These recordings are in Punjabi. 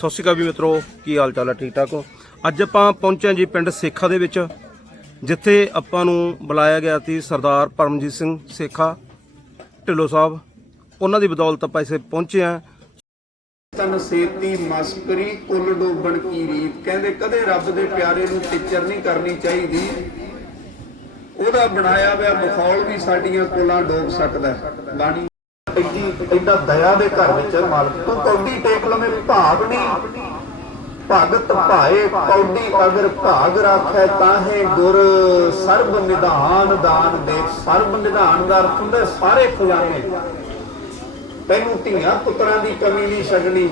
ਸਤਿ ਸ਼੍ਰੀ ਅਕਾਲ ਵੀ ਮਿੱਤਰੋ, ਕੀ ਹਾਲ ਚਾਲ ਹੈ ਠੀਕ ਠਾਕ ਹੋ? ਅੱਜ ਆਪਾਂ ਪਹੁੰਚੇ ਜੀ ਪਿੰਡ ਸੇਖਾ ਦੇ ਵਿੱਚ, ਜਿੱਥੇ ਆਪਾਂ ਨੂੰ ਬੁਲਾਇਆ ਗਿਆ ਸੀ ਸਰਦਾਰ ਪਰਮਜੀਤ ਸਿੰਘ ਸੇਖਾ, ਢਿੱਲੋਂ ਸਾਹਿਬ। ਉਹਨਾਂ ਦੀ ਬਦੌਲਤ ਆਪਾਂ ਇਸੇ ਪਹੁੰਚੇ ਹਾਂ। ਤਨ ਸੇਤੀ ਮਸਕਰੀ ਕੁੱਲ ਡੋਬਣ ਕੀ ਰੀਤ? ਕਹਿੰਦੇ ਕਦੇ ਰੱਬ ਦੇ ਪਿਆਰੇ ਨੂੰ ਟਿੱਚਰ ਨਹੀਂ ਕਰਨੀ ਚਾਹੀਦੀ। ਉਹਦਾ ਬਣਾਇਆ ਹੋਇਆ ਮਖੌਲ ਵੀ ਸਾਡੀਆਂ ਕੁੱਲਾਂ ਡੋਬ ਸਕਦਾ ਬਾਣੀ ਐਡੀ, ਐਡਾ ਦਇਆ ਦੇ ਘਰ ਵਿੱਚ ਮਾਲਕ। ਤੂੰ ਕੌਡੀ ਟੇਕ ਲਵੇਂ, ਭਾਗ ਨਹੀਂ ਭਗਤ ਭਾਏ ਕੌਡੀ ਅਗਰ ਭਾਗ ਰਾਖੈ ਤਾਹੇ ਗੁਰ। ਸਰਬ ਨਿਧਾਨ ਦਾਨ ਦੇ, ਸਰਬ ਨਿਧਾਨ ਦਾ ਅਰਥ ਹੁੰਦਾ ਸਾਰੇ ਖਜ਼ਾਨੇ। ਤੈਨੂੰ ਧੀਆਂ ਪੁੱਤਰਾਂ ਦੀ ਕਮੀ ਨਹੀਂ ਛੱਡਣੀ।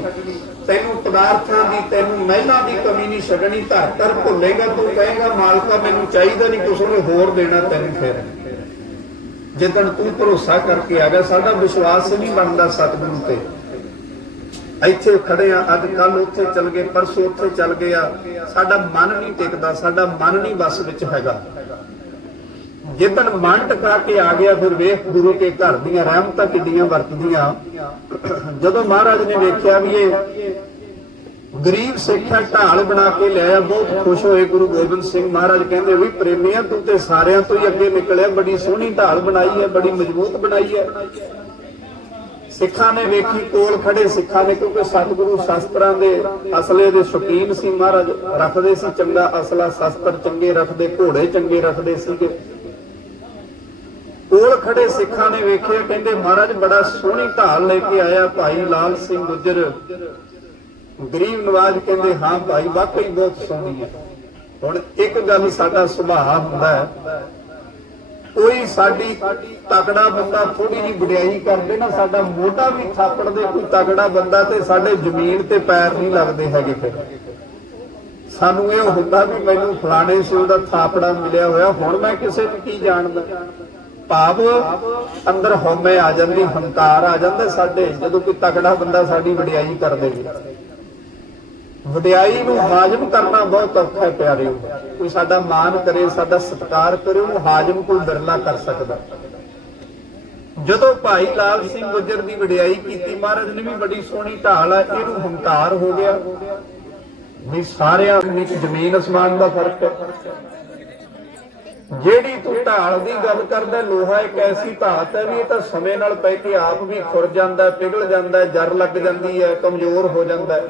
ਤੈਨੂੰ ਪਦਾਰਥਾਂ ਦੀ, ਤੈਨੂੰ ਮਹਿਲਾਂ ਦੀ ਕਮੀ ਨਹੀਂ ਛੱਡਣੀ। ਧਰ ਧਰ ਭੁੱਲੇਗਾ ਤੂੰ ਕਹੇਗਾ, ਮਾਲਕਾ ਮੈਨੂੰ ਚਾਹੀਦਾ ਨਹੀਂ ਕੁਛ ਨੇ ਹੋਰ ਦੇਣਾ ਤੈਨੂੰ ਫਿਰ। ਜਿੱਦਣ ਤੂੰ ਭਰੋਸਾ ਕਰਕੇ ਆ ਗਿਆ, ਸਾਡਾ ਵਿਸ਼ਵਾਸ ਨਹੀਂ ਬਣਦਾ ਸਤਿਗੁਰੂ ਤੇ। ਇੱਥੇ ਖੜੇ ਆ, ਅੱਜ ਕੱਲ ਉੱਥੇ ਚੱਲ ਗਏ, ਪਰਸੋਂ ਉੱਥੇ ਚੱਲ ਗਏ ਆ। ਸਾਡਾ ਮਨ ਨਹੀਂ ਟਿਕਦਾ, ਸਾਡਾ ਮਨ ਨਹੀਂ ਬਸ ਵਿੱਚ ਹੈਗਾ। ਜਿੱਦਣ ਮਨ ਟਕਾ ਕੇ ਆ ਗਿਆ, ਫਿਰ ਵੇਖ ਗੁਰੂ ਕੇ ਘਰ ਦੀਆਂ ਰਹਿਮਤਾਂ ਕਿੱਡੀਆਂ ਵਰਤਦੀਆਂ। ਜਦੋਂ ਮਹਾਰਾਜ ਨੇ ਵੇਖਿਆ ਵੀ ਇਹ ਗਰੀਬ ਸਿੱਖਿਆ ਢਾਲ ਬਣਾ ਕੇ ਲਿਆ ਬਹੁਤ ਖੁਸ਼ ਹੋਏ ਗੁਰੂ ਗੋਬਿੰਦ ਸਿੰਘ ਮਹਾਰਾਜ ਕਹਿੰਦੇ ਵੀ ਪ੍ਰੇਮੀਆਂ ਤੂੰ ਤੇ ਸਾਰਿਆਂ ਤੋਂ ਹੀ ਅੱਗੇ ਨਿਕਲਿਆ, ਬੜੀ ਸੋਹਣੀ ਢਾਲ ਬਣਾਈ ਹੈ, ਬੜੀ ਮਜ਼ਬੂਤ ਬਣਾਈ ਹੈ। ਸਿੱਖਾਂ ਨੇ ਵੇਖੀ, ਕੋਲ ਖੜੇ ਸਿੱਖਾਂ ਨੇ, ਕਿਉਂਕਿ ਸਤਿਗੁਰੂ ਸ਼ਾਸਤਰਾਂ ਦੇ ਅਸਲੇ ਦੇ ਸ਼ੌਕੀਨ ਸੀ ਮਹਾਰਾਜ, ਰੱਖਦੇ ਸੀ ਚੰਗਾ ਅਸਲਾ, ਸ਼ਾਸਤਰ ਚੰਗੇ ਰੱਖਦੇ, ਘੋੜੇ ਚੰਗੇ ਰੱਖਦੇ ਸੀਗੇ। ਕੋਲ ਖੜੇ ਸਿੱਖਾਂ ਨੇ ਵੇਖਿਆ, ਕਹਿੰਦੇ ਮਹਾਰਾਜ ਬੜਾ ਸੋਹਣੀ ਢਾਲ ਲੈ ਕੇ ਆਇਆ, ਭਾਈ ਲਾਲ ਸਿੰਘ ਗੁੱਜਰ। ਗਰੀਬ ਨਵਾਜ ਕਹਿੰਦੇ, ਹਾਂ ਭਾਈ, ਵਾਕਈ ਬਹੁਤ ਸੋਹਣੀ ਹੈ। ਹੁਣ ਇੱਕ ਗੱਲ ਸਾਡਾ ਸੁਭਾਅ ਹੁੰਦਾ ਹੈ, ਕੋਈ ਸਾਡੀ ਤਕੜਾ ਬੰਦਾ ਥੋੜੀ ਜੀ ਵਡਿਆਈ ਕਰਦੇ ਨਾ, ਸਾਡਾ ਮੋਢਾ ਵੀ ਥਾਪੜ ਦੇ ਕੋਈ ਤਕੜਾ ਬੰਦਾ ਤੇ ਸਾਡੇ ਜ਼ਮੀਨ ਤੇ ਪੈਰ ਨਹੀਂ ਲੱਗਦੇ ਹੈਗੇ ਫਿਰ। ਸਾਨੂੰ ਇਹ ਹੁੰਦਾ ਵੀ ਮੈਨੂੰ ਫਲਾਣੇ ਸਿਓ ਦਾ ਥਾਪੜਾ ਮਿਲਿਆ ਹੋਇਆ, ਹੁਣ ਮੈਂ ਕਿਸੇ ਨੂੰ ਕੀ ਜਾਣਦਾ? ਭਾਵ ਅੰਦਰ ਹਉਮੈ ਆ ਜਾਂਦੀ, ਹੰਕਾਰ ਆ ਜਾਂਦਾ ਸਾਡੇ, ਜਦੋਂ ਕੋਈ ਤਕੜਾ ਬੰਦਾ ਸਾਡੀ ਵਡਿਆਈ ਕਰ ਦੇਵੇ। ਵਡਿਆਈ ਨੂੰ ਹਾਜ਼ਮ ਕਰਨਾ ਬਹੁਤ ਔਖਾ ਹੈ ਪਿਆਰਿਓ। ਕੋਈ ਸਾਡਾ ਮਾਨ ਕਰੇ, ਸਾਡਾ ਸਤਿਕਾਰ ਕਰੇ ਉਹਨੂੰ ਹਾਜ਼ਮ ਕੋਈ ਬਿਰਲਾ ਕਰ ਸਕਦਾ। ਜਦੋਂ ਭਾਈ ਲਾਲ ਸਿੰਘ ਗੁੱਜਰ ਦੀ ਵਡਿਆਈ ਕੀਤੀ, ਮਹਾਰਾਜ ਨੇ ਵੀ ਬੜੀ ਸੋਹਣੀ ਢਾਲ ਹੈ ਇਹਨੂੰ ਹੰਕਾਰ ਹੋ ਗਿਆ। ਵੀ ਸਾਰਿਆਂ ਵਿੱਚ ਜ਼ਮੀਨ ਅਸਮਾਨ ਦਾ ਫ਼ਰਕ ਹੈ। ਜਿਹੜੀ ਤੂੰ ਢਾਲ ਦੀ ਗੱਲ ਕਰਦਾ, ਲੋਹਾ ਇੱਕ ਐਸੀ ਧਾਤ ਹੈ ਵੀ ਇਹ ਤਾਂ ਸਮੇਂ ਨਾਲ ਪੈ ਕੇ ਆਪ ਵੀ ਖੁਰ ਜਾਂਦਾ, ਪਿਘਲ ਜਾਂਦਾ, ਜਰ ਲੱਗ ਜਾਂਦੀ ਹੈ, ਕਮਜ਼ੋਰ ਹੋ ਜਾਂਦਾ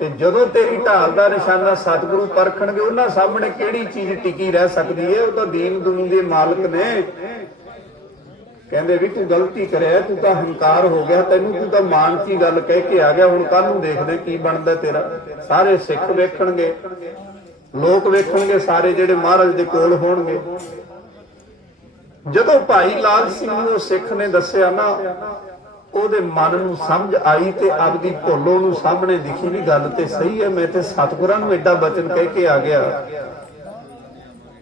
ਤੇ ਜਦੋਂ ਤੇਰੀ ਢਾਲ ਦਾ ਨਿਸ਼ਾਨਾ ਸਤਿਗੁਰੂ ਪਰਖਣਗੇ, ਉਹਨਾਂ ਸਾਹਮਣੇ ਕਿਹੜੀ ਚੀਜ਼ ਟਿਕੀ ਰਹਿ ਸਕਦੀ ਹੈ? ਉਹ ਤਾਂ ਦੀਨ ਦੁਨੀਆ ਦੇ ਮਾਲਕ ਨੇ। ਕਹਿੰਦੇ ਵੀ ਤੂੰ ਗਲਤੀ ਕਰਿਆ, ਤੂੰ ਤਾਂ ਹੰਕਾਰ ਹੋ ਗਿਆ, ਤੈਨੂੰ ਤੂੰ ਤਾਂ ਮਾਨਸੀ ਗੱਲ ਕਹਿ ਕੇ ਆ ਗਿਆ, ਹੁਣ ਕੱਲ ਨੂੰ ਦੇਖਦੇ ਕੀ ਬਣਦਾ ਤੇਰਾ। ਸਾਰੇ ਸਿੱਖ ਵੇਖਣਗੇ, ਲੋਕ ਵੇਖਣਗੇ, ਸਾਰੇ ਜਿਹੜੇ ਮਹਾਰਾਜ ਦੇ ਕੋਲ ਹੋਣਗੇ। ਜਦੋਂ ਭਾਈ ਲਾਲ ਸਿੰਘ ਨੂੰ ਸਿੱਖ ਨੇ ਦੱਸਿਆ ਨਾ ਉਹਦੇ ਮਨ ਨੂੰ ਸਮਝ ਆਈ ਤੇ ਆਪਦੀ ਭੁੱਲ ਨੂੰ ਸਾਹਮਣੇ ਦਿਖੀ ਵੀ ਗੱਲ ਤੇ ਸਹੀ ਹੈ, ਮੈਂ ਤੇ ਸਤਿਗੁਰਾਂ ਨੂੰ ਐਡਾ ਬਚਨ ਕਹਿ ਕੇ ਆ ਗਿਆ।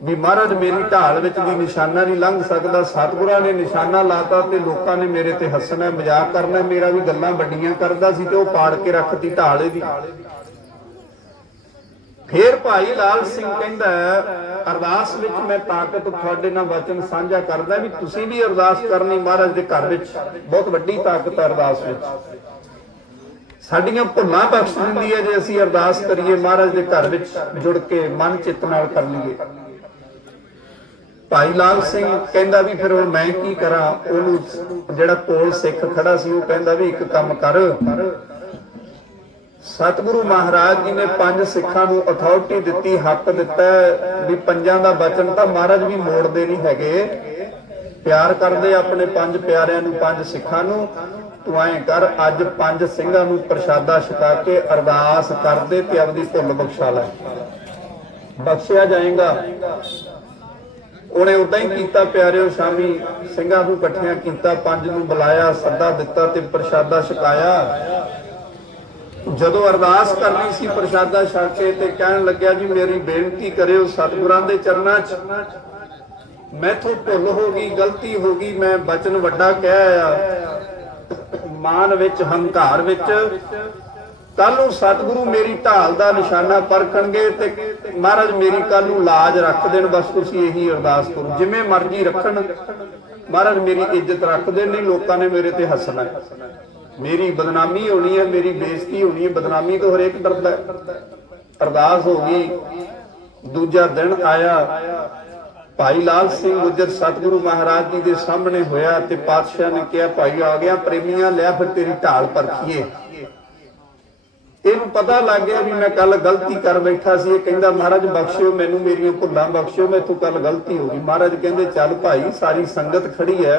ਵੀ ਮਹਾਰਾਜ, ਮੇਰੀ ਢਾਲ ਵਿੱਚ ਵੀ ਨਿਸ਼ਾਨਾ ਨਹੀਂ ਲੰਘ ਸਕਦਾ। ਸਤਿਗੁਰਾਂ ਨੇ ਨਿਸ਼ਾਨਾ ਲਾਤਾ ਤੇ ਲੋਕਾਂ ਨੇ ਮੇਰੇ ਤੇ ਹੱਸਣਾ, ਮਜ਼ਾਕ ਕਰਨਾ, ਮੇਰਾ ਵੀ ਗੱਲਾਂ ਵੱਡੀਆਂ ਕਰਦਾ ਸੀ ਤੇ ਉਹ ਪਾੜ ਕੇ ਰੱਖਤੀ ਢਾਲ ਇਹਦੀ। ਫੇਰ ਭਾਈ ਲਾਲ ਸਿੰਘ ਕਹਿੰਦਾ, ਅਰਦਾਸ ਵਿੱਚ ਮੈਂ ਤਾਕਤ ਤੁਹਾਡੇ ਨਾਲ ਵਚਨ ਸਾਂਝਾ ਕਰਦਾ ਵੀ ਤੁਸੀਂ ਵੀ ਅਰਦਾਸ ਕਰਨੀ ਮਹਾਰਾਜ ਦੇ ਘਰ ਵਿੱਚ, ਬਹੁਤ ਵੱਡੀ ਤਾਕਤ ਹੈ ਅਰਦਾਸ ਵਿੱਚ। ਸਾਡੀਆਂ ਭੁੱਲਾਂ ਬਖਸ਼ ਦਿੰਦੀ ਹੈ ਜੇ ਅਸੀਂ ਅਰਦਾਸ ਕਰੀਏ ਮਹਾਰਾਜ ਦੇ ਘਰ ਵਿੱਚ, ਜੁੜ ਕੇ ਮਨ ਚਿੱਤ ਨਾਲ ਕਰ ਲਈਏ। ਭਾਈ ਲਾਲ ਸਿੰਘ ਕਹਿੰਦਾ ਵੀ ਫਿਰ ਹੁਣ ਮੈਂ ਕੀ ਕਰਾਂ? ਉਹਨੂੰ ਜਿਹੜਾ ਕੋਲ ਸਿੱਖ ਖੜਾ ਸੀ, ਉਹ ਕਹਿੰਦਾ ਵੀ ਇੱਕ ਕੰਮ ਕਰ। ਸਤਿਗੁਰੂ ਮਹਾਰਾਜ ਜੀ ਨੇ ਪੰਜ ਸਿੱਖਾਂ ਨੂੰ ਅਥਾਰਟੀ ਦਿੱਤੀ, ਹੱਕ ਦਿੱਤਾ ਵੀ ਪੰਜਾਂ ਦਾ ਬਚਨ ਤਾਂ ਮਹਾਰਾਜ ਵੀ ਮੋੜਦੇ ਨਹੀਂ ਹੈਗੇ। ਪਿਆਰ ਕਰਦੇ ਆਪਣੇ ਪੰਜ ਪਿਆਰਿਆਂ ਨੂੰ, ਪੰਜ ਸਿੱਖਾਂ ਨੂੰ। ਤੂੰ ਐਂ ਕਰ, ਅੱਜ ਪੰਜ ਸਿੰਘਾਂ ਨੂੰ ਪ੍ਰਸ਼ਾਦਾ ਛਕਾ ਕੇ ਅਰਦਾਸ ਕਰਦੇ ਤੇ ਆਪਦੀ ਭੁੱਲ ਬਖਸ਼ਾ ਲੈ। ਬਖਸ਼ਿਆ ਜਾਏਗਾ। ਉਹਨੇ ਉਦਾਂ ਹੀ ਕੀਤਾ ਪਿਆਰਿਓ ਸ਼ਾਮੀ, ਸਿੰਘਾਂ ਨੂੰ ਇਕੱਠਿਆਂ ਕੀਤਾ, ਪੰਜ ਨੂੰ ਬੁਲਾਇਆ, ਸੱਦਾ ਦਿੱਤਾ ਤੇ ਪ੍ਰਸ਼ਾਦਾ ਛਕਾਇਆ। ਜਦੋਂ ਅਰਦਾਸ ਕਰਨੀ ਸੀ ਪ੍ਰਸ਼ਾਦਾ ਛਕ ਕੇ ਤੇ ਕਹਿਣ ਲੱਗਿਆ, ਜੀ, ਮੇਰੀ ਬੇਨਤੀ ਕਰਿਓ ਸਤਿਗੁਰਾਂ ਦੇ ਚਰਨਾਂ 'ਚ। ਮੈਥੋਂ ਭੁੱਲ ਹੋ ਗਈ, ਗਲਤੀ ਹੋ ਗਈ, ਮੈਂ ਬਚਨ ਵੱਡਾ ਕਹਿ ਆ ਮਾਨ ਵਿੱਚ, ਹੰਕਾਰ ਵਿੱਚ। ਕੱਲ ਨੂੰ ਸਤਿਗੁਰੂ ਮੇਰੀ ਢਾਲ ਦਾ ਨਿਸ਼ਾਨਾ ਪਰਖਣਗੇ ਤੇ ਮਹਾਰਾਜ ਮੇਰੀ ਕੱਲ ਨੂੰ ਲਾਜ ਰੱਖ ਦੇਣ। ਬਸ ਤੁਸੀਂ ਇਹੀ ਅਰਦਾਸ ਕਰੋ। ਜਿਵੇਂ ਮਰਜ਼ੀ ਰੱਖਣ। ਮਹਾਰਾਜ ਮੇਰੀ ਇੱਜ਼ਤ ਰੱਖ ਦੇਣ, ਨਹੀਂ, ਲੋਕਾਂ ਨੇ ਮੇਰੇ ਤੇ ਹੱਸਣਾ। ਹੈ। ਮੇਰੀ ਬਦਨਾਮੀ ਹੋਣੀ ਹੈ, ਮੇਰੀ ਬੇਇੱਜ਼ਤੀ ਹੋਣੀ ਹੈ, ਬਦਨਾਮੀ ਤੋਂ ਹਰੇਕ ਡਰਦਾ ਹੈ। ਅਰਦਾਸ ਹੋ ਗਈ, ਦੂਜਾ ਦਿਨ ਆਇਆ, ਭਾਈ ਲਾਲ ਸਿੰਘ ਗੁੱਜਰ ਸਤਿਗੁਰੂ ਮਹਾਰਾਜ ਜੀ ਦੇ ਸਾਹਮਣੇ ਹੋਇਆ ਤੇ ਪਾਤਸ਼ਾਹ ਨੇ ਕਿਹਾ, ਭਾਈ ਆ ਗਿਆ, ਪ੍ਰੇਮੀਆਂ ਲਿਆ ਫਿਰ ਤੇਰੀ ਢਾਲ ਪਰਖੀਏ। ਇਹਨੂੰ ਪਤਾ ਲੱਗ ਗਿਆ ਵੀ ਮੈਂ ਕੱਲ ਗਲਤੀ ਕਰ ਬੈਠਾ ਸੀ। ਇਹ ਕਹਿੰਦਾ, ਮਹਾਰਾਜ, ਬਖਸ਼ਿਓ ਮੈਨੂੰ, ਮੇਰੀਆਂ ਭੁੱਲਾਂ ਬਖਸ਼ਿਓ ਮੈਂ ਤੂੰ ਕੱਲ ਗਲਤੀ ਹੋ ਗਈ। ਮਹਾਰਾਜ ਕਹਿੰਦੇ, ਚੱਲ ਭਾਈ, ਸਾਰੀ ਸੰਗਤ ਖੜੀ ਹੈ।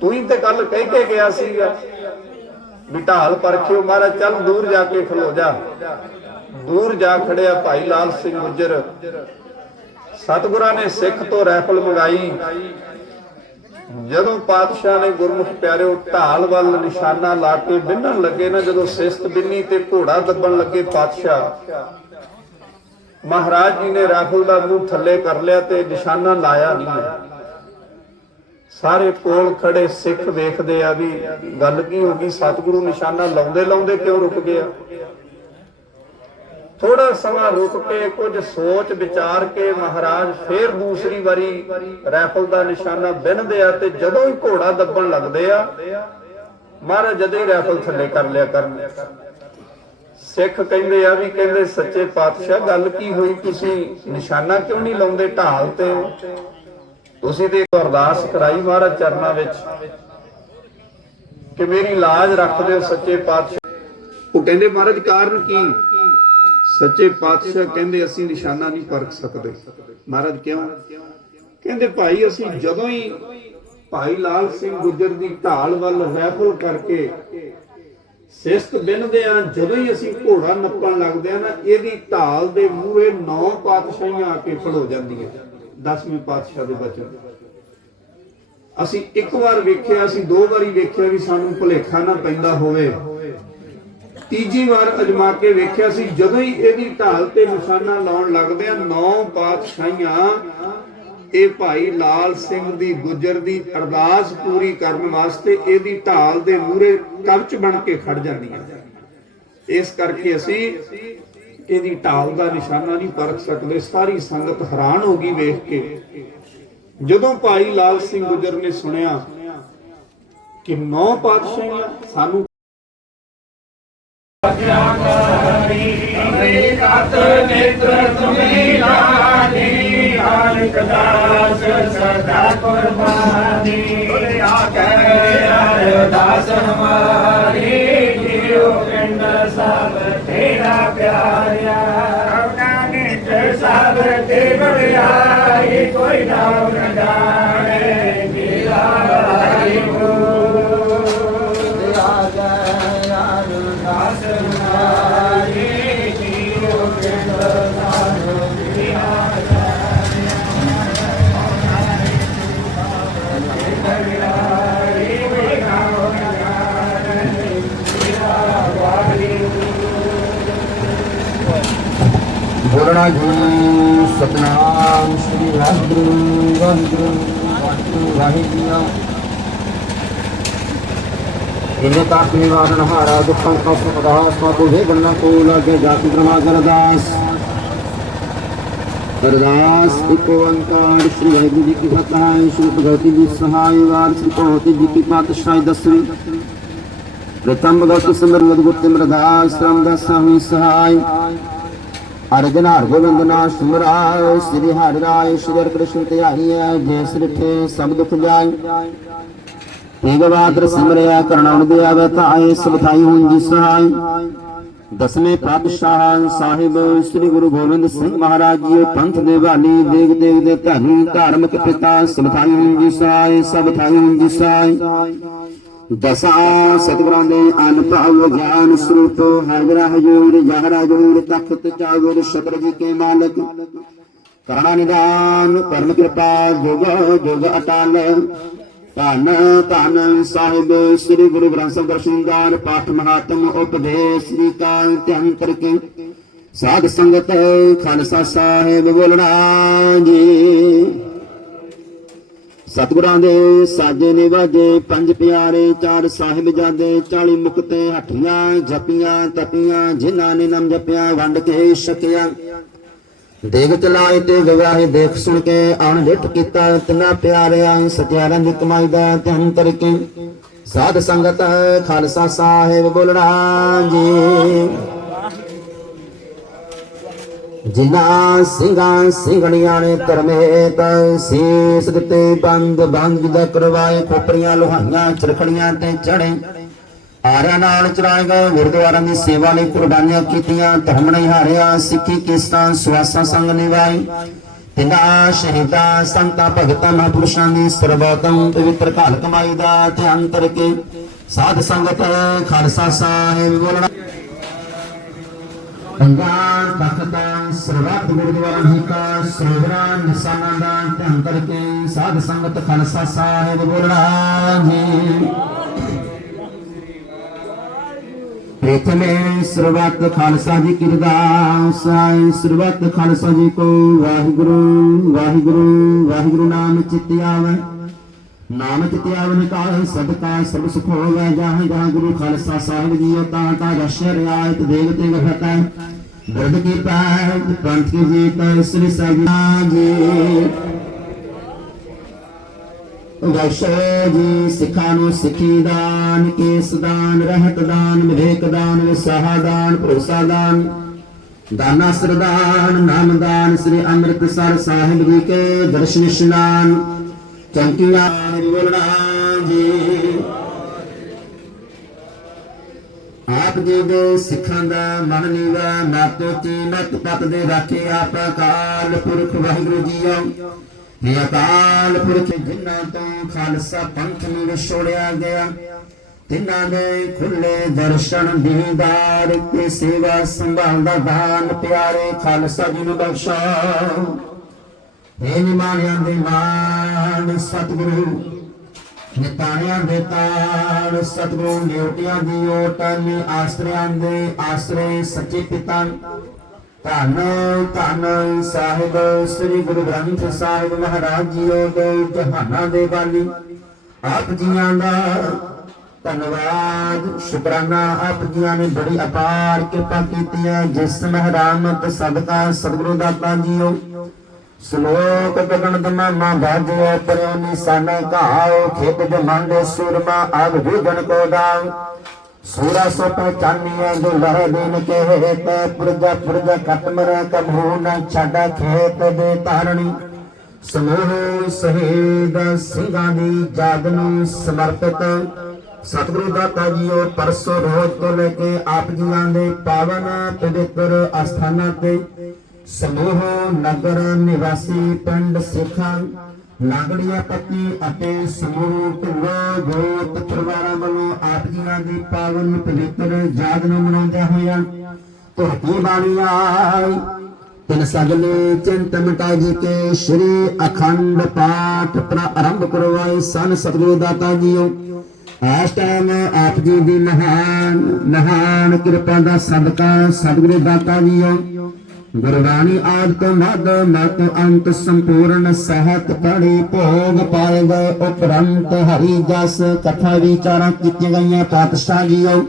ਤੂੰ ਹੀ ਤੇ ਕੱਲ ਕਹਿ ਕੇ ਗਿਆ ਸੀਗਾ। ਵੀ ਪਰਖਿਓ ਮਹਾਰਾਜ, ਚੱਲ ਦੂਰ ਜਾ ਕੇ ਖਲੋ ਜਾ। ਦੂਰ ਜਾ ਖੜਿਆ ਭਾਈ ਲਾਲ ਸਿੰਘ ਗੁੱਜਰ। ਸਤਿਗੁਰਾਂ ਨੇ ਸਿੱਖ ਤੋਂ ਰਾਈਫਲ ਮੰਗਾਈ। ਜਦੋਂ ਪਾਤਸ਼ਾਹ ਨੇ ਗੁਰਮੁਖ ਪਿਆਰਿਓ, ਢਾਲ ਵੱਲ ਨਿਸ਼ਾਨਾ ਲਾ ਕੇ ਬਿੰਨਣ ਲੱਗੇ ਨਾ, ਜਦੋਂ ਸਿਸਤ ਬਿੰਨੀ ਤੇ ਘੋੜਾ ਦੱਬਣ ਲੱਗੇ ਪਾਤਸ਼ਾਹ, ਮਹਾਰਾਜ ਜੀ ਨੇ ਰਾਈਫਲ ਦਾ ਮੂੰਹ ਥੱਲੇ ਕਰ ਲਿਆ ਤੇ ਨਿਸ਼ਾਨਾ ਲਾਇਆ ਨਹੀਂ। ਸਾਰੇ ਕੋਲ ਖੜੇ ਸਿੱਖ ਵੇਖਦੇ ਆ ਵੀ ਗੱਲ ਕੀ ਹੋ ਗਈ? ਸਤਿਗੁਰੂ ਨਿਸ਼ਾਨਾ ਲਾਉਂਦੇ ਲਾਉਂਦੇ ਕਿਉਂ ਰੁਕ ਗਿਆ? ਥੋੜਾ ਸਮਾਂ ਰੁਕ ਕੇ ਕੁਝ ਸੋਚ ਵਿਚਾਰ ਕੇ ਮਹਾਰਾਜ ਫੇਰ ਦੂਸਰੀ ਵਾਰੀ ਰਾਈਫਲ ਦਾ ਨਿਸ਼ਾਨਾ ਬਿੰਨਦੇ ਆ ਤੇ ਜਦੋਂ ਹੀ ਘੋੜਾ ਦੱਬਣ ਲੱਗਦੇ ਆ, ਮਹਾਰਾਜ ਜਦੇ ਹੀ ਰਾਈਫਲ ਥੱਲੇ ਕਰ ਲਿਆ ਕਰਨ। ਸਿੱਖ ਕਹਿੰਦੇ ਆ ਵੀ ਕਹਿੰਦੇ, ਸੱਚੇ ਪਾਤਸ਼ਾਹ, ਗੱਲ ਕੀ ਹੋਈ? ਤੁਸੀਂ ਨਿਸ਼ਾਨਾ ਕਿਉਂ ਨਹੀਂ ਲਾਉਂਦੇ? ਢਾਲ ਤੇ ਤੁਸੀਂ ਤੇ ਅਰਦਾਸ ਕਰਾਈ ਮਹਾਰਾਜ ਚਰਨਾਂ ਵਿੱਚ ਕਿ ਮੇਰੀ ਲਾਜ ਰੱਖ ਦਿਓ ਸੱਚੇ ਪਾਤਸ਼ਾਹ। ਉਹ ਕਹਿੰਦੇ ਮਹਾਰਾਜ, ਕਾਰਨ ਕੀ? ਸੱਚੇ ਪਾਤਸ਼ਾਹ ਕਹਿੰਦੇ ਅਸੀਂ ਨਿਸ਼ਾਨਾ ਨਹੀਂ ਪਰਖ ਸਕਦੇ। ਮਹਾਰਾਜ ਕਿਉਂ? ਕਹਿੰਦੇ ਭਾਈ, ਅਸੀਂ ਜਦੋਂ ਹੀ ਭਾਈ ਲਾਲ ਸਿੰਘ ਗੁੱਜਰ ਦੀ ਢਾਲ ਵੱਲ ਰੈਫਲ ਕਰਕੇ ਸਿਸਤ ਬਿੰਨਦੇ ਆ ਜਦੋਂ ਹੀ ਅਸੀਂ ਘੋੜਾ ਨੱਪਣ ਲੱਗਦੇ ਆ ਨਾ, ਇਹਦੀ ਢਾਲ ਦੇ ਮੂਹਰੇ ਨੌ ਪਾਤਸ਼ਾਹੀਆਂ ਆ ਕੇ ਖੜੋ ਜਾਂਦੀਆਂ। ਦਸਵੇਂ ਪਾਤਸ਼ਾਹ ਦੇ ਬਚਨ। ਅਸੀਂ ਇੱਕ ਵਾਰ ਵੇਖਿਆ, ਅਸੀਂ ਦੋ ਵਾਰੀ ਵੇਖਿਆ ਵੀ ਸਾਨੂੰ ਭੁਲੇਖਾ ਨਾ ਪੈਂਦਾ ਹੋਵੇ। ਤੀਜੀ ਵਾਰ ਅਜਮਾ ਕੇ ਵੇਖਿਆ ਸੀ, ਜਦੋਂ ਹੀ ਇਹਦੀ ਢਾਲ ਤੇ ਨਿਸ਼ਾਨਾ ਲਾਉਣ ਲੱਗਦੇ ਆ ਨੌ ਪਾਤਸ਼ਾਹੀਆਂ, ਇਹ ਭਾਈ ਲਾਲ ਸਿੰਘ ਦੀ ਗੁਜਰ ਦੀ ਅਰਦਾਸ ਪੂਰੀ ਕਰਨ ਵਾਸਤੇ ਇਹਦੀ ਢਾਲ ਦੇ ਮੂਹਰੇ ਕਵਚ ਬਣ ਕੇ ਖੜ ਜਾਂਦੀਆਂ। ਇਸ ਕਰਕੇ ਅਸੀਂ ਇਹਦੀ ਢਾਲ ਦਾ ਨਿਸ਼ਾਨਾ ਨਹੀਂ ਪਰਖ ਸਕਦੇ, ਸਾਰੀ ਸੰਗਤ ਹੈਰਾਨ ਹੋ ਗਈ ਵੇਖ ਕੇ। ਜਦੋਂ ਭਾਈ ਲਾਲ ਸਿੰਘ ਗੁੱਜਰ ਨੇ ਸੁਣਿਆ ਕਿ ਨੌ ਪਾਤਸ਼ਾਹੀਆਂ ਸਾਨੂੰ ਬੋਲਣਾ ਜਿਨੇ ਕਾਟ ਨਿਵਾਰਨ ਹਾਰਾ ਦੁੱਖਾਂ ਕਾ ਸੁਪਦਾ ਸਵਾ ਕੋ ਵੇ ਬੰਨਾ ਕੋ ਲਾਗੇ ਜਾਤੀ ਬ੍ਰਹਮਾ ਗਰਦਾਸ ਅਰਦਾਸ ਇੱਕ ਓੰਕਾਰ ਸ੍ਰੀ ਵਾਹਿਗੁਰੂ ਜੀ ਕੀ ਫਤਿਹ ਸ੍ਰੀ ਭਗਵਤੀ ਜੀ ਸਹਾਇ ਵਾਰ ਸ੍ਰੀ ਭਗਵਤੀ ਜੀ ਕੀ ਪਾਤਸ਼ਾਹੀ ਦਸਵੀਂ ਪ੍ਰਥਮ ਭਗਵਤ ਸਿਮਰ ਲਦਗੁਰ ਅਰਦਾਸ ਰਾਮਦਾਸ ਸਾਹਿਬ ਸਹਾਇ ਅਰਜਨ ਹਰ ਗੋਬਿੰਦ ਤੇਗ ਬਾਦਰ ਸਿਮਰਿਆ ਕਰਨਾਉਣ ਦੇ ਆਵੇ ਤਾਏ ਸਭ ਥਾਈ ਹੋਂ ਜੀ ਸਹਾਈ ਦਸਵੇਂ ਪਾਤਸ਼ਾਹ ਸਾਹਿਬ ਸ੍ਰੀ ਗੁਰੂ ਗੋਬਿੰਦ ਸਿੰਘ ਮਹਾਰਾਜ ਜੀ, ਪੰਥ ਦੇ ਵਾਲੀ ਦੇਗ ਦੇਗ ਦੇ ਧਨੀ ਧਾਰਮਿਕ ਪਿਤਾ, ਸਭ ਥਾਈ ਹੋਂ ਜੀ ਸਹਾਈ ਸਭ ਥਾਈ ਹੋਂ ਜੀ ਸਹਾਈ ਦਸਾਂ ਸਤਿਗੁਰਾਂ ਦੇ ਅਨੁਭਵ ਗਿਆਨ ਸਰੂਪ ਹਾਜ਼ਰਾ ਹਜੂਰ, ਜਹਰਾ ਹਜੂਰ, ਤਖਤ, ਚਾਗੁਰ, ਸ਼ਤਰ ਜੀ ਕੇ ਮਾਲਕ। ਕਰਣਾ ਨਿਦਾਨ, ਪਰਮ ਕਿਰਪਾ, ਜੁਗ ਜੁਗ ਅਟਲ। ਧੰਨ ਧੰਨ ਸਾਹਿਬ ਸ੍ਰੀ ਗੁਰੂ ਗ੍ਰੰਥ ਸਾਹਿਬ ਦਰਸ਼ਨਦਾਰ ਪਾਠ ਮਹਾਤਮ ਉਪਦੇਸ਼ ਸ੍ਰੀ ਕਾਲ ਧਿਆਨ ਕਰਕੇ ਸਾਧ ਸੰਗਤ ਖਾਲਸਾ ਸਾਹਿਬ ਬੋਲਣਾ ਜੀ। ਸਤਿਗੁਰਾਂ ਦੇ ਸਾਜੇ ਨਿਵਾਜੇ ਪੰਜ ਪਿਆਰੇ ਚਾਰ ਸਾਹਿਬਜ਼ਾਦੇ 40 ਮੁਕਤੇ ਹੱਠੀਆਂ ਜਪੀਆਂ, ਤਪੀਆਂ, ਜਿਨ੍ਹਾਂ ਨੇ ਨਾਮ ਜਪਿਆ, ਵੰਡ ਕੇ ਛਕਿਆ। ਦੇਗ ਚਲਾਏ ਤੇ ਗਵਾਹੀ ਦੇਖ ਸੁਣ ਕੇ ਆਣ ਡਿੱਠ ਕੀਤਾ ਤਿਨਾ ਪਿਆਰਿਆਂ ਸਤਿਆਰਾਂ ਦੀ ਕਮਾਈ ਦਾ ਧਿਆਨ ਕਰਕੇ ਸਾਧ ਸੰਗਤ ਖਾਲਸਾ ਸਾਹਿਬ ਬੋਲਣਾ ਜੀ। ਜਿਨਾ ਸਿੰਘਾਂ ਸਿੰਘਣੀਆਂ ਨੇ ਧਰਮੇਤ ਸੀਸ ਦਿੱਤੇ ਬੰਦ ਬੰਦ ਦਾ ਕਰਵਾਏ, ਖੋਪਰੀਆਂ, ਲੋਹਾਈਆਂ, ਚਰਖੜੀਆਂ ਤੇ ਚੜੇ। ਆਰਿਆਂ ਨਾਲ ਚਰਾਏ ਗਏ ਗੁਰਦੁਆਰਾਂ ਦੀ ਸੇਵਾ ਲਈ ਕੁਰਬਾਨੀਆਂ ਕੀਤੀਆਂ, ਧਰਮ ਨਹੀਂ ਹਾਰਿਆ, ਸਿੱਖੀ ਕਿਸਤਾਂ, ਸਵਾਸਾਂ ਸੰਗ ਨਿਭਾਈ। ਤਿੰਨਾ ਸ਼ਹੀਦਾਂ ਸੰਤਾਂ ਭਗਤਾਂ, ਮਹਾਂਪੁਰਸ਼ਾਂ ਦੀ ਸਰਬੋਤਮ ਪਵਿੱਤਰ ਘਾਲ ਕਮਾਈ ਦਾ ਧਿਆਨ ਕਰਕੇ ਸਾਧ ਸੰਗਤ, ਖਾਲਸਾ ਸਾਹਿਬ ਬੋਲਣਾ। ਪੰਜਾਂ ਤਖਤਾਂ, ਸਰਬੱਤ ਗੁਰਦੁਆਰਾ ਜੀ ਕਾ ਸਰਵਰਾ, ਨਿਸ਼ਾਨਾਂ ਦਾ ਧਿਆਨ ਕਰਕੇ ਸਾਧ ਸੰਗਤ, ਖਾਲਸਾ ਸਾਹਿਬ ਬੋਲਣਾ ਜੀ। ਪ੍ਰਥਮੇ ਸਰਬੱਤ ਖਾਲਸਾ ਜੀ ਕੀ ਅਰਦਾਸ, ਆਏ ਸਰਬੱਤ ਖਾਲਸਾ ਜੀ ਕੋ ਵਾਹਿਗੁਰੂ ਵਾਹਿਗੁਰੂ ਵਾਹਿਗੁਰੂ ਨਾਮ ਚਿਤ ਨਾਮ ਚਿਤ ਕਾਲ ਸਦਕਾ ਸਭ ਸੁਖ ਹੋਵੇ, ਜਾਹੇ ਜਹਾਂ ਗੁਰੂ ਖਾਲਸਾ ਸਾਹਿਬ ਜੀ ਤਾ ਤਾ ਰਸ਼ ਰਿਆਇਤ ਦੇਗ ਤੇ ਘਟਾ ਦਰਦ ਕੀ ਪੈਟ ਪੰਥ ਕੀ ਜੀਤ ਸ੍ਰੀ ਸਾਹਿਬ ਜੀ ਵੈਸ਼ੋ ਜੀ ਸਿੱਖਾਂ ਨੂੰ ਸਿੱਖੀ ਦਾਨ, ਕੇਸ ਦਾਨ, ਰਹਿਤ ਦਾਨ, ਵਿਵੇਕ ਦਾਨ, ਵਿਸਾਹਾ ਦਾਨ, ਭਰੋਸਾ ਦਾਨ, ਦਾਨਾ ਸਰਦਾਨ, ਨਾਮ ਦਾਨ, ਸ੍ਰੀ ਅੰਮ੍ਰਿਤਸਰ ਸਾਹਿਬ ਜੀ ਕੇ ਦਰਸ਼ਨ ਇਸ਼ਨਾਨ ਚੰਕੀਆਂ ਬੋਲਣਾ ਜੀ। ਆਪ ਜੀ ਦੇ ਸਿੱਖਾਂ ਦਾ ਮਨ ਨੀਵਾ ਨਾਤੋ ਕੀ ਨਤ ਪਤ ਦੇ ਰਾਖੇ, ਆਪ ਅਕਾਲ ਪੁਰਖ ਵਾਹਿਗੁਰੂ ਜੀਓ। ਨੇ ਅਕਾਲ ਪੁਰਖ ਜਿਨ੍ਹਾਂ ਤੋਂ ਖਾਲਸਾ ਪੰਥ ਨੂੰ ਵਿਛੋੜਿਆ ਗਿਆ, ਤਿੰਨਾਂ ਦੇ ਖੁੱਲੇ ਦਰਸ਼ਨ ਦੀਦਾਰ ਤੇ ਸੇਵਾ ਸੰਭਾਲ ਦਾ ਦਾਨ ਪਿਆਰੇ ਖਾਲਸਾ ਜੀ ਨੂੰ ਬਖਸ਼ਾ ਇਹ ਨਿਮਾਣਿਆਂ ਦੇ ਮਾਨ ਸਤਿਗੁਰੂ, ਨਿਤਾਣਿਆਂ ਦੇ ਤਾਣ ਸਤਿਗੁਰੂ, ਨਿਉਟਿਆਂ ਦੀ ਓਟਾਂ ਨੇ ਆਸਰਿਆਂ ਦੇ ਆਸਰੇ ਸੱਚੇ ਪਿਤਾ ਧੰਨ ਧੰਨ ਸਾਹਿਬ, ਸ੍ਰੀ ਗੁਰੂ ਗ੍ਰੰਥ ਸਾਹਿਬ ਮਹਾਰਾਜ ਜੀਓ ਦੇ ਜਹਾਨਾਂ ਦੇ ਵਾਲੀ ਆਪ ਜੀਆਂ ਦਾ ਧੰਨਵਾਦ, ਸ਼ੁਕਰਾਨਾ। ਆਪ ਜੀਆਂ ਨੇ ਬੜੀ ਅਪਾਰ ਕਿਰਪਾ ਕੀਤੀ ਹੈ, ਜਿਸ ਮਹਿਰਾਮਤ ਸਦਕਾ ਸਤਿਗੁਰੂ ਦਾਤਾ ਜੀਓ। ਸ਼ਲੋਕ ਗਗਨ ਦਮਾਮਾ ਬਾਜੋ ਪਰਿਓ ਨਿਸ਼ਾਨਾ ਘਾਓ, ਖੇਤ ਜਮਾਂਡੇ ਸੁਰਮਾ ਅਗ ਵਿਗਣ ਕੋ ਦਾਵ ਸੂਰਾ ਸੋ ਪਹਿਚਾਨੀਏ ਜੋ ਲਹਿ ਦਿਨ ਕੇ ਹੇਤ ਪੁਰਜਾ ਪੁਰਜਾ ਖਤਮ ਕਭੂ ਨ ਛਾਡਾ ਖੇਤ ਦੇ ਧਾਰਣੀ। ਸਮੂਹ ਸ਼ਹੀਦ ਸਿੰਘਾਂ ਦੀ ਜਾਗ ਨੂੰ ਸਮਰਪਿਤ। ਸਤਿਗੁਰੂ ਦਾਤਾ ਜੀਓ, ਪਰਸੋ ਰੋਜ਼ ਤੋਂ ਲੈ ਕੇ ਆਪ ਜੀਆਂ ਦੇ ਪਾਵਨ ਪਵਿੱਤਰ ਅਸਥਾਨਾਂ ਤੇ ਸਮੂਹ ਨਗਰ ਨਿਵਾਸੀ ਪਿੰਡ ਸਿੱਖਾਂ ਨਾਗੜੀਆਂ ਪੱਤੀ ਅਤੇ ਸਮੂਹ ਢਿੱਲੋਂ ਗੋਤ ਪਰਿਵਾਰਾਂ ਵੱਲੋਂ ਆਪ ਜੀਆਂ ਦੀ ਪਾਵਨ ਪਵਿੱਤਰ ਯਾਦ ਨੂੰ ਮਨਾਉਂਦੇ ਹੋਇਆ ਧਰਤੀ ਬਾਣੀ ਤਿਨ ਸਗਲੇ ਚਿੰਤ ਮਿਟਾ ਜੀ ਕੇ ਸ਼੍ਰੀ ਅਖੰਡ ਪਾਠ ਪ੍ਰਾਰੰਭ ਕਰਵਾਏ ਸਨ ਸਤਿਗੁਰੂ ਦਾਤਾ ਜੀਓ। ਇਸ ਟਾਈਮ ਆਪ ਜੀ ਦੀ ਮਹਾਨ ਮਹਾਨ ਕਿਰਪਾ ਦਾ ਸਦਕਾ ਸਤਿਗੁਰੂ ਦਾਤਾ ਜੀਓ। ਗੁਰਬਾਣੀ ਆਦ ਤੋਂ ਮਦ ਮਤ ਅੰਤ ਸੰਪੂਰਨ ਸਹਿਤ ਪੜੀ ਭੋਗ ਪਾਏ ਗਏ ਉਪਰੰਤ ਹਰੀ ਜਸ ਕਥਾ ਵਿਚਾਰਾਂ ਕੀਤੀਆਂ ਗਈਆਂ ਪਾਤਸ਼ਾਹ ਜੀਓ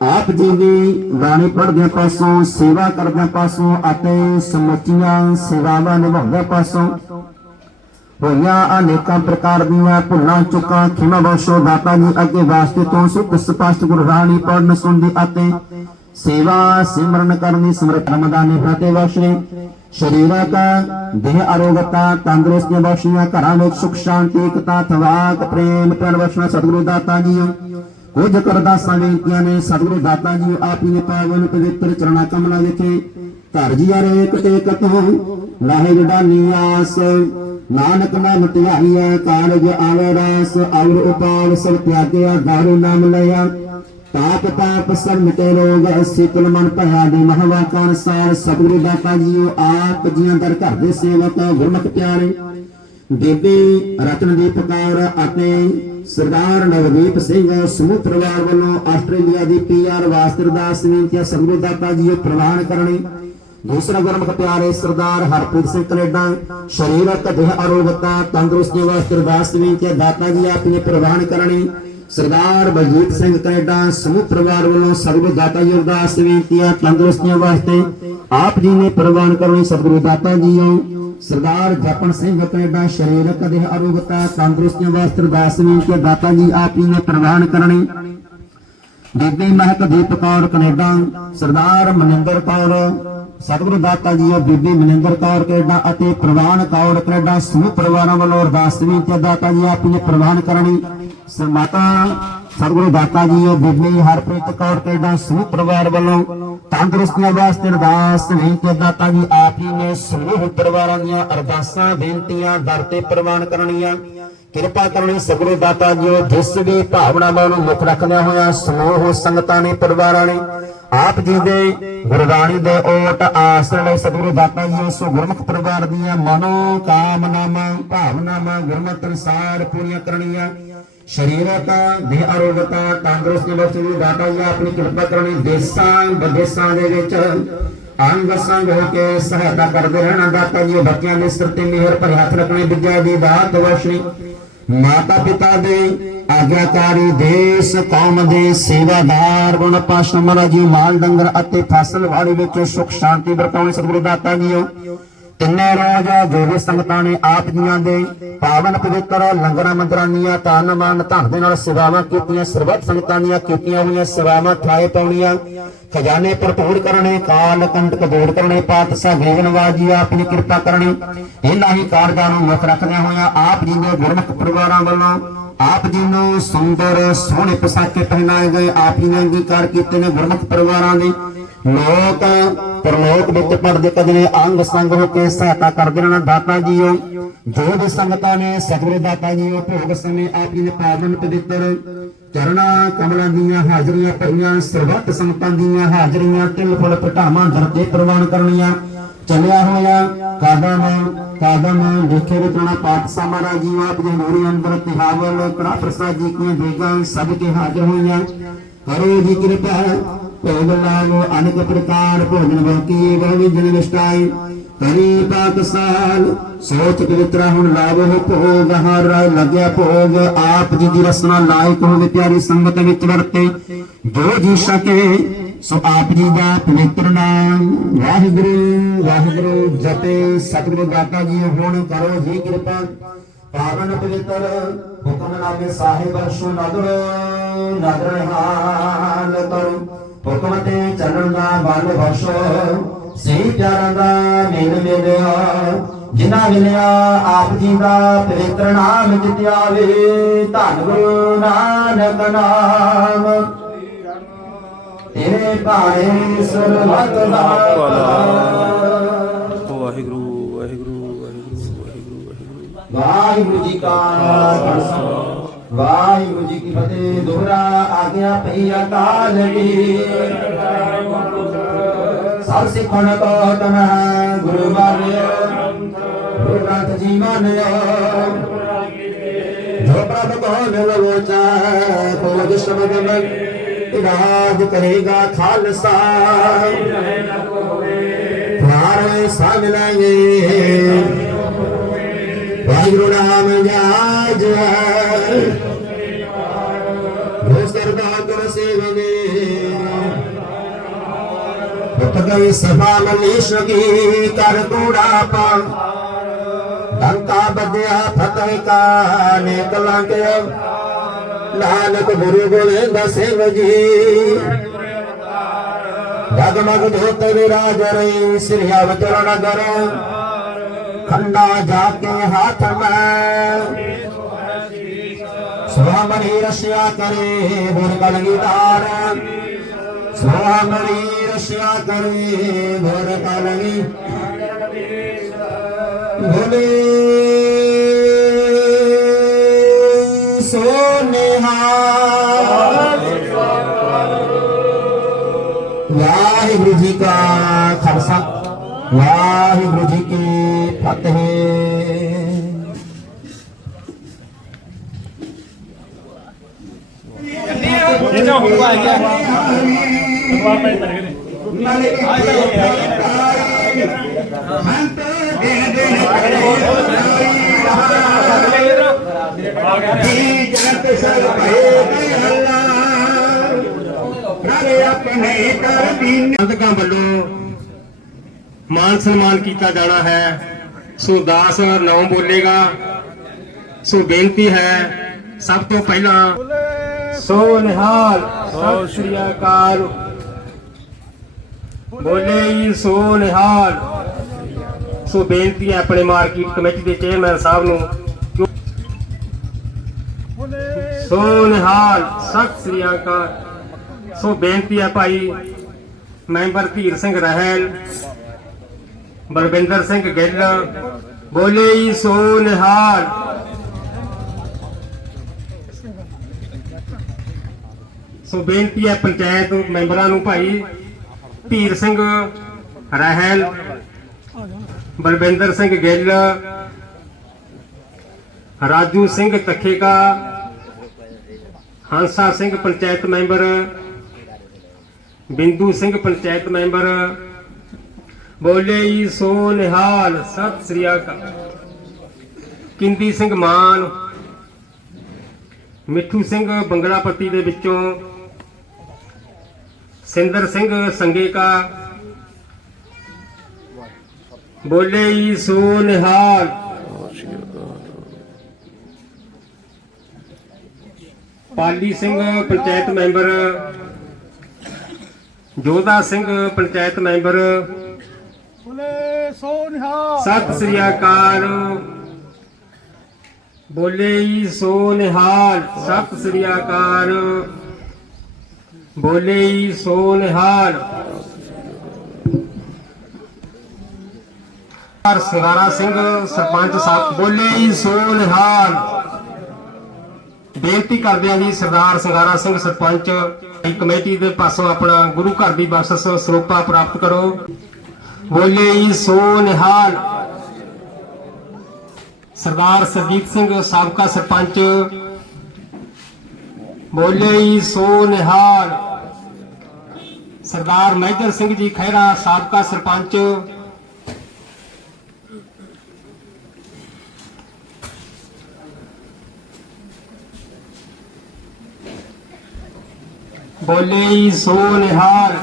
ਆਪ ਜੀ ਦੀ ਬਾਣੀ ਪੜ੍ਹਦੇ ਪਾਸੋਂ, ਸੇਵਾ ਕਰਦੇ ਪਾਸੋਂ ਅਤੇ ਸਮੁੱਚੀਆਂ ਸੇਵਾਵਾਂ ਨਿਭਾਉਂਦੇ ਪਾਸੋਂ ਹੋਈਆਂ ਅਨੇਕਾਂ ਪ੍ਰਕਾਰ ਦੀਆਂ ਭੁੱਲਾਂ, ਚੁੱਕਾਂ ਖਿਮਾ ਬਖਸ਼ੋ ਦਾਤਾ ਜੀ ਅੱਗੇ ਵਾਸਤੇ ਤੋਂ ਸੁਖ ਸਪਸ਼ਟ ਗੁਰਬਾਣੀ ਪੜਨ ਸੁਣਦੀ ਅਤੇ ਸੇਵਾ ਸਿਮਰਨ ਕਰਨੀ, ਸਮਰਥ ਰਮਦਾਨੀ ਫਤਿਹ ਬਖਸ਼ੇ ਸ਼ਰੀਰਕ ਦੇਹ ਅਰੋਗਤਾ ਤੰਦਰੁਸਤੀ ਬਖਸ਼ੀਆਂ ਘਰਾਂ ਵਿੱਚ ਸੁਖ, ਸ਼ਾਂਤੀ, ਇਕਤਾ ਥਵਾਕ ਪ੍ਰੇਮ ਪਿਆਰ ਬਖਸ਼ਣਾ ਸਤਿਗੁਰੂ ਦਾਤਾ ਜੀਓ। ਕੁਝ ਕਰਦਾਸਾਂ ਬੇਨਤੀਆਂ ਨੇ, ਸਤਿਗੁਰੂ ਦਾਤਾ ਜੀ ਆਪ ਹੀ ਨੇ ਪਾਵਨ ਪਵਿੱਤਰ ਚਰਣਾ ਕਮਲਾਂ ਵਿਖੇ ਧਰ ਜੀਆ ਰੇ ਕਤੇ ਕਤੋਂ ਲਾਹੇ ਜਡਾਨੀ ਆਸ, ਨਾਨਕ ਨਾਮ ਧਿਆਈਐ ਕਾਲਜ ਆਵੇ ਰਾਸ ਔਰ ਉਪਾਲ ਸਭ ਤਿਆਗਿਆ, ਦਾਰੂ ਨਾਮ ਲਿਆ। ਤਾਪ ਤਾਪ ਸਭ ਮਿਟੇ ਰੋਗ ਸਿਕਲ ਮਨ ਭਇਆ ਦੇ ਮਹਵਾਕਾਂ ਅਨਸਾਰ ਸਤਿਗੁਰੂ ਦਾਤਾ ਜੀਓ ਆਪ ਜੀਆਂ ਦਰ ਘਰ ਦੇ ਸੇਵਕ ਗੁਰਮਤਿ ਪਿਆਰੇ। ਬੇਬੇ ਰਤਨਦੀਪ ਕੌਰ ਅਤੇ ਸਰਦਾਰ ਨਵਦੀਪ ਸਿੰਘ ਸਮੂਹ ਪਰਿਵਾਰ ਵੱਲੋਂ ਆਸਟ੍ਰੇਲੀਆ ਦੀ ਪੀਆਰ ਵਾਸਤਰਦਾਸ ਬੇਨਤੀਆਂ ਸਤਿਗੁਰੂ ਦਾਤਾ ਜੀਓ ਪ੍ਰਵਾਨ ਕਰਨੀ। ਦੂਸਰਾ ਗੁਰਮੁਖ ਪਿਆਰੇ ਸਰਦਾਰ ਹਰਪ੍ਰੀਤ ਸਿੰਘ ਕੈਨੇਡਾ, ਸਰੀਰਕ ਦੇਹ ਅਰੋਗਤਾ ਤੰਦਰੁਸਤੀ ਵਾਸਤੇ ਅਰਦਾਸ ਬੇਨਤੀਆਂ ਦਾਤਾ ਜੀ, ਆਪ ਨੇ ਪ੍ਰਵਾਨ ਕਰਨੀ। ਸਰਦਾਰ ਬਲਜੀਤ ਸਿੰਘ ਕੈਨੇਡਾ ਸਮੂਹ ਪਰਿਵਾਰ ਵੱਲੋਂ ਸਤਿਗੁਰੂ ਦਾਤਾ ਜੀ ਅਰਦਾਸ ਬੇਨਤੀਆਂ ਤੰਦਰੁਸਤੀਆਂ ਵਾਸਤੇ ਆਪ ਜੀ ਨੇ ਪ੍ਰਵਾਨ ਕਰਨੀ ਸਤਿਗੁਰੂ ਦਾਤਾ ਜੀਓ ਸਰਦਾਰ ਜਪਨ ਸਿੰਘ ਕੈਨੇਡਾ ਸਰੀਰਕ ਦੇਹ ਅਰੋਗਤਾ ਤੰਦਰੁਸਤੀਆਂ ਵਾਸਤੇ ਅਰਦਾਸ ਵੀ ਕਿ ਦਾਤਾ ਜੀ ਆਪ ਜੀ ਨੇ ਪ੍ਰਵਾਨ ਕਰਨੀ। ਬੀਬੀ ਮਹਿਕ ਦੀਪ ਕੌਰ ਕੈਨੇਡਾ, ਸਰਦਾਰ ਮਨਿੰਦਰ ਕੌਰ ਸਤਿਗੁਰੂ ਦਾਤਾ ਜੀ ਬੀਬੀ ਮਨਿੰਦਰ ਕੌਰ ਕੈਨੇਡਾ ਅਤੇ ਪ੍ਰਵਾਨ ਕੌਰ ਕੈਨੇਡਾ, ਸਮੂਹ ਪਰਿਵਾਰਾਂ ਵੱਲੋਂ ਅਰਦਾਸ ਵੀ ਤੇ ਦਾਤਾ ਜੀ ਆਪ ਨੇ ਪ੍ਰਵਾਨ ਕਰਨੀ। ਸਰ ਸਤਿਗੁਰੂ ਦਾਤਾ ਜੀ ਬੀਬੀ ਹਰਪ੍ਰੀਤ ਕੌਰ ਕੈਨੇਡਾ, ਸਮੂਹ ਪਰਿਵਾਰ ਵੱਲੋਂ ਤੰਦਰੁਸਤੀਆਂ ਵਾਸਤੇ ਅਰਦਾਸ ਵੀ ਤੇ ਦਾਤਾ ਜੀ ਆਪ ਹੀ ਨੇ ਸਮੂਹ ਪਰਿਵਾਰਾਂ ਦੀਆਂ ਅਰਦਾਸਾਂ, ਬੇਨਤੀਆਂ, ਦਰ ਤੇ ਪ੍ਰਵਾਨ ਕਰਨੀਆਂ। ਕਿਰਪਾ ਕਰਨੀ ਸਤਿਗੁਰੂ ਦਾਤਾ ਜੀਓ ਜਿਸ ਵੀ ਭਾਵਨਾਵਾਂ ਨੂੰ ਮੁੱਖ ਰੱਖਦਿਆਂ ਹੋਇਆ ਸਮੂਹ ਸੰਗਤਾਂ ਨੇ, ਪਰਿਵਾਰਾਂ ਨੇ ਆਪ ਜੀ ਦੇ ਗੁਰਬਾਣੀ ਦੇ ਓਟ ਆਸਰੇ ਸਤਿਗੁਰੂ ਦਾਤਾ ਜੀ ਸੋ ਗੁਰਮੁਖ ਪਰਿਵਾਰ ਦੀਆਂ ਮਨੋ ਕਾਮਨਾਵਾਂ, ਭਾਵਨਾਵਾਂ ਗੁਰਮਤਿ ਅਨੁਸਾਰ ਪੂਰੀਆਂ ਕਰਨੀਆਂ। ਸਰੀਰਕ ਦੇਹ ਅਰੋਗਤਾ ਤੰਦਰੁਸਤੀ ਬਖਸ਼ੀ ਦੀ ਦਾਤਾ ਜੀ ਆਪਣੀ ਕਿਰਪਾ ਕਰਨੀ ਦੇਸਾਂ ਵਿਦੇਸਾਂ ਦੇ ਵਿੱਚ। ਅੰਗ ਸੰਗ ਹੋ ਕੇ ਸਹਾਇਤਾ ਕਰਦੇ ਰਹਿਣਾ। ਦਾਤਾ ਜੀ ਬੱਚਿਆਂ ਦੇ ਸਿਰ ਤੇ ਮਿਹਰ ਭਰੇ ਹੱਥ ਰੱਖਣੇ, ਵਿਦਿਆ ਦੀ ਦਾਤ ਬਖਸ਼ਣੀ ਮਾਤਾ ਪਿਤਾ ਦੇ ਆਗਿਆਕਾਰੀ ਦੇਸ਼, ਕੌਮ ਦੇ ਸੇਵਾਦਾਰ ਗੁਣ ਪਾਸ਼ਾ ਮਹਾਰਾਜ ਜੀ, ਮਾਲ ਡੰਗਰ ਅਤੇ ਫਸਲ ਵਾੜੀ ਵਿੱਚ ਸੁਖ ਸ਼ਾਂਤੀ ਵਰਤਾਉਣੀ ਸਤਿਗੁਰੂ ਦਾਤਾ ਜੀਓ। ਤਿੰਨੇ ਰੋਜ਼ ਜੋ ਸੰਗਤਾਂ ਨੇ ਆਪ ਜੀਆਂ ਦੇ ਪਾਵਨ ਪਵਿੱਤਰ ਲੰਗਰਾਂ ਮੰਦਰਾਂ ਦੀਆਂ ਤਨ ਮਨ ਧਨ ਦੇ ਨਾਲ ਸੇਵਾਵਾਂ ਕੀਤੀਆਂ, ਸਰਬੱਤ ਸੰਗਤਾਂ ਦੀਆਂ ਕੀਤੀਆਂ ਹੋਈਆਂ ਸੇਵਾਵਾਂ ਥਾਏ ਪਾਉਣੀਆਂ। ਖਜ਼ਾਨੇ ਭਰਪੂਰ ਕਰਨੇ, ਕਾਲ ਕੰਟਕ ਦੂਰ ਕਰਨੇ, ਪਾਤਸ਼ਾਹ ਗੋਬਿੰਦਵਾਜ ਜੀ ਆਪਣੀ ਕਿਰਪਾ ਕਰਨੀ। ਇਹਨਾਂ ਹੀ ਕਾਰਜਾਂ ਨੂੰ ਮੁੱਖ ਰੱਖਦਿਆਂ ਹੋਇਆਂ ਆਪ ਜੀ ਦੇ ਗੁਰਮੁਖ ਪਰਿਵਾਰਾਂ ਵੱਲੋਂ ਆਪ ਜੀ ਨੂੰ ਸੁੰਦਰ ਸੋਹਣੇ ਪਸਾਕੇ ਪਹਿਨਾਏ ਗਏ। ਆਪ ਜੀ ਨੇ ਅੰਗੀਕਾਰ ਕੀਤੇ ਨੇ ਗੁਰਮੁਖ ਪਰਿਵਾਰਾਂ ਦੇ। ਲੋਕ ਪਰਲੋਕ ਵਿੱਚ ਪੜਦੇ ਕਦਨੇ ਅੰਗ ਸੰਗ ਹੋ ਕੇ ਸਹਾਇਤਾ ਕਰਦੇ ਰਹਿਣਾ ਦਾਤਾ ਜੀਓ। ਜੋ ਵੀ ਸੰਗਤਾਂ ਨੇ ਸਤਿਗੁਰੂ ਦਾਤਾ ਜੀਓ, ਭੋਗ ਸਮੇਂ ਆਪ ਜੀ ਨੇ ਪਾਵਨ ਪਵਿੱਤਰ ਚਰਣਾ ਕਮਲਾਂ ਦੀਆਂ ਹਾਜ਼ਰੀਆਂ ਪਈਆਂ ਸਰਬੱਤ ਸੰਗਤਾਂ ਦੀਆਂ ਹਾਜ਼ਰੀਆਂ, ਤਿਲ, ਫੁੱਲ ਪਟਾਵਾਂ ਦਰਜੇ ਪ੍ਰਵਾਨ ਕਰਨੀਆਂ। ਚੱਲਿਆ ਹੋਇਆ ਕਾਦਮ ਕਾਦਮ, ਦੇਖੇ ਵਿਚਣਾ ਪਾਠ ਸਮਾਰਾ ਜੀ ਆਪ ਜੀ ਮੋਰੀ ਅੰਦਰ ਤਿਹਾਵਲ ਕੜਾ ਪ੍ਰਸਾਦ ਜੀ ਕੀ ਦੇਗਾ ਸਭ ਕੇ ਹਾਜ਼ਰ ਹੋਈਆਂ। ਕਰੋ ਜੀ ਕਿਰਪਾ ਭੋਗ ਲਾਗੋ ਅਨੇਕ ਪ੍ਰਕਾਰ ਭੋਜਨ ਬਾਕੀ ਬਹੁ ਜਨ ਨਿਸ਼ਟਾਈ ਕਰੀ ਪਾਕਸਾਲ ਸੋਚ ਪਵਿੱਤਰਾ ਹੁਣ ਲਾਵੋ ਭੋਗ, ਹਰ ਲੱਗਿਆ ਭੋਗ। ਆਪ ਜੀ ਦੀ ਰਸਨਾ ਲਾਇਕ ਹੋਵੇ ਪਿਆਰੀ ਸੰਗਤ ਵਿੱਚ ਵਰਤੇ। ਜੋ ਜੀ ਸਕੇ, ਸੋ ਆਪ ਜੀ ਦਾ ਪਵਿੱਤਰ ਨਾਮ। ਵਾਹਿਗੁਰੂ ਵਾਹਿਗੁਰੂ ਜਪੇ। ਸਤਿਗੁਰੂ ਦਾਤਾ ਜੀ, ਹੁਣ ਕਰੋ ਜੀ ਕਿਰਪਾ। ਪਾਵਨ ਪਵਿੱਤਰ ਹੁਕਮਨਾਮੇ ਸਾਹਿਬ, ਅਰਸ਼ੋ ਨਦਰ ਨਦਰ ਹਾਲ ਕਰੋ। ਹੁਕਮ ਤੇ ਚੱਲਣ ਦਾ ਬਲ ਬਖਸ਼ੋ ਸਹੀ ਪਿਆਰਾਂ ਦਾ ਮੇਲ ਮਿਲਿਆ। ਜਿਨ੍ਹਾਂ ਮਿਲਿਆ ਆਪ ਜੀ ਦਾ ਪਵਿੱਤਰ ਨਾਮ ਜਿਤਿਆ ਵੇ ਧੰਨ ਗੁਰੂ ਨਾਨਕ ਨਾਮ। ਤੇਰੇ ਭਾਣੇ ਸਰਬੱਤ ਦਾ ਵਾਹਿਗੁਰੂ ਵਾਹਿਗੁਰੂ ਵਾਹਿਗੁਰੂ ਵਾਹਿਗੁਰੂ ਵਾਹਿਗੁਰੂ। ਵਾਹਿਗੁਰੂ ਜੀ ਕਾ ਖਾਲਸਾ। ਵਾਹਿਗੁਰੂ ਜੀ ਕੀ ਫਤਿਹ, ਦੋਹਰਾ ਆਗਿਆ ਪਈ ਅਕਾਲ ਜੀ ਸਭ ਸਿੱਖਣ ਕੋ ਤਮ ਗੁਰੂ ਮਾਰਿਆ ਗੁਰੂ ਗ੍ਰੰਥ ਜੀ ਮੰਨਿਆ ਜੋ ਪ੍ਰਭ ਕੋ ਮਿਲ ਲੋਚਾ ਕੋਜ ਸ਼ਬਦ ਮੈਂ ਇਰਾਜ ਕਰੇਗਾ ਖਾਲਸਾ। ਨਾਰੇ ਸਾ ਮਿਲਾਂਗੇ ਵਾਹਿਗੁਰੂ ਨਾਮ ਜਾਜ ਸਰਦਾ ਕਰ ਸੇਵਨੇ ਪਤਗਈ ਸਭਾ ਮਨੀਸ਼ ਕੀ ਕਰ ਨਾਨਕ ਗੁਰੂ ਗੋਬਿੰਦ ਸਿੰਘ ਜੀ ਜਗਮਗ ਧੋਤ ਵਿਰਾਜ ਰਹੀ ਸ੍ਰੀ ਅਵਤਰਨ ਨਗਰ ਖੰਡਾ ਜਾ ਕੇ ਹੱਥ ਮੈਂ ਰਸਿਆ ਕਰੇ ਗੁਰ ਕਲਗੀਦਾਰ ਸੁਹਾਮਣੀ ਰਸਿਆ ਕਰੇ ਗੁਰ ਕਲਗੀ ਭੋਲੇ ਸੋਨੇਹਾ ਵਾਹਿਗੁਰੂ ਜੀ ਕਾ ਖਾਲਸਾ ਵਾਹਿਗੁਰੂ ਜੀ ਕੀ ਫਤਿਹ ਇਹਦਾ ਹੁਕਮ ਆ ਗਿਆ ਭਗਵਾਨ ਮੈਂ ਤਰ ਗਏ ਆਪਣੇ ਕਰ ਸੰਗਤਾਂ ਵੱਲੋਂ ਮਾਨ ਸਨਮਾਨ ਕੀਤਾ ਜਾਣਾ ਹੈ। ਸੋ ਦਾਸ ਨੌ ਬੋਲੇਗਾ। ਸੋ ਬੇਨਤੀ ਹੈ, ਸਭ ਤੋਂ ਪਹਿਲਾਂ ਸੋ ਨਿਹਾਲ ਸਤਿ ਸ੍ਰੀ ਅਕਾਲ। ਬੋਲੇ ਸੋ ਨਿਹਾਲ ਸੋ ਬੇਨਤੀ ਹੈ ਆਪਣੇ ਮਾਰਕੀਟ ਕਮੇਟੀ ਦੇ ਚੇਅਰਮੈਨ ਸਾਹਿਬ ਨੂੰ ਸੋ ਨਿਹਾਲ ਸਤਿ ਸ੍ਰੀ ਅਕਾਲ। ਸੋ ਬੇਨਤੀ ਹੈ ਭਾਈ ਮੈਂਬਰ ਧੀਰ ਸਿੰਘ ਰਹਿਲ, ਬਲਵਿੰਦਰ ਸਿੰਘ ਗਿੱਲ। ਬੋਲੇ ਸੋ ਨਿਹਾਲ ਸੋ ਬੇਨਤੀ ਹੈ ਪੰਚਾਇਤ ਮੈਂਬਰਾਂ ਨੂੰ ਭਾਈ ਧੀਰ ਸਿੰਘ, ਰਹਿਲ, ਬਲਵਿੰਦਰ ਸਿੰਘ ਗਿੱਲ, ਰਾਜੂ ਸਿੰਘ ਤਖੇਕਾ, ਹੰਸਾ ਸਿੰਘ ਪੰਚਾਇਤ ਮੈਂਬਰ, ਬਿੰਦੂ ਸਿੰਘ ਪੰਚਾਇਤ ਮੈਂਬਰ। ਬੋਲੇ ਜੀ ਸੋ ਨਿਹਾਲ, ਸਤਿ ਸ੍ਰੀ ਅਕਾਲ। ਕਿੰਦੀ ਸਿੰਘ ਮਾਨ, ਮਿੱਠੂ ਸਿੰਘ ਬੰਗਲਾਪੱਤੀ ਦੇ ਵਿੱਚੋਂ ਸਿੰਦਰ ਸਿੰਘ ਸੰਗੇਕਾ। ਬੋਲੇ ਜੀ ਸੋ ਨਿਹਾਲ। ਪਾਲੀ ਸਿੰਘ ਪੰਚਾਇਤ ਮੈਂਬਰ। ਜੋਧਾ ਸਿੰਘ ਪੰਚਾਇਤ ਮੈਂਬਰ। ਬੋਲੇ ਸੋ ਨਿਹਾਲ। ਸਤਿ ਸ੍ਰੀ ਅਕਾਲ। ਬੋਲੇ ਜੀ ਸੋ ਨਿਹਾਲ। ਸਤਿ ਸ੍ਰੀ ਅਕਾਲ। ਬੋਲੇ ਸੋ ਨਿਹਾਲ ਹਰ। ਸੰਗਾਰਾ ਸਿੰਘ ਸਰਪੰਚ ਸਾਹਿਬ, ਬੋਲੇ ਸੋ ਨਿਹਾਲ ਬੇਨਤੀ ਕਰਦੇ ਹਾਂ ਜੀ ਸਰਦਾਰ ਸੰਗਾਰਾ ਸਿੰਘ ਸਰਪੰਚ ਕਮੇਟੀ ਦੇ ਪਾਸੋਂ ਆਪਣਾ ਗੁਰੂ ਘਰ ਦੀ ਬਖਸ਼ਿਸ਼ ਸਰੋਪਾ ਪ੍ਰਾਪਤ ਕਰੋ। ਬੋਲੇ ਸੋ ਨਿਹਾਲ ਸਰਦਾਰ ਸਰਜੀਤ ਸਿੰਘ, ਸਾਬਕਾ ਸਰਪੰਚ ਬੋਲੇ ਸੋ ਨਿਹਾਲ। ਸਰਦਾਰ ਮਹਿਦਰ ਸਿੰਘ ਜੀ ਖਹਿਰਾ ਸਾਬਕਾ ਸਰਪੰਚ। ਬੋਲੇ ਸੋ ਨਿਹਾਲ।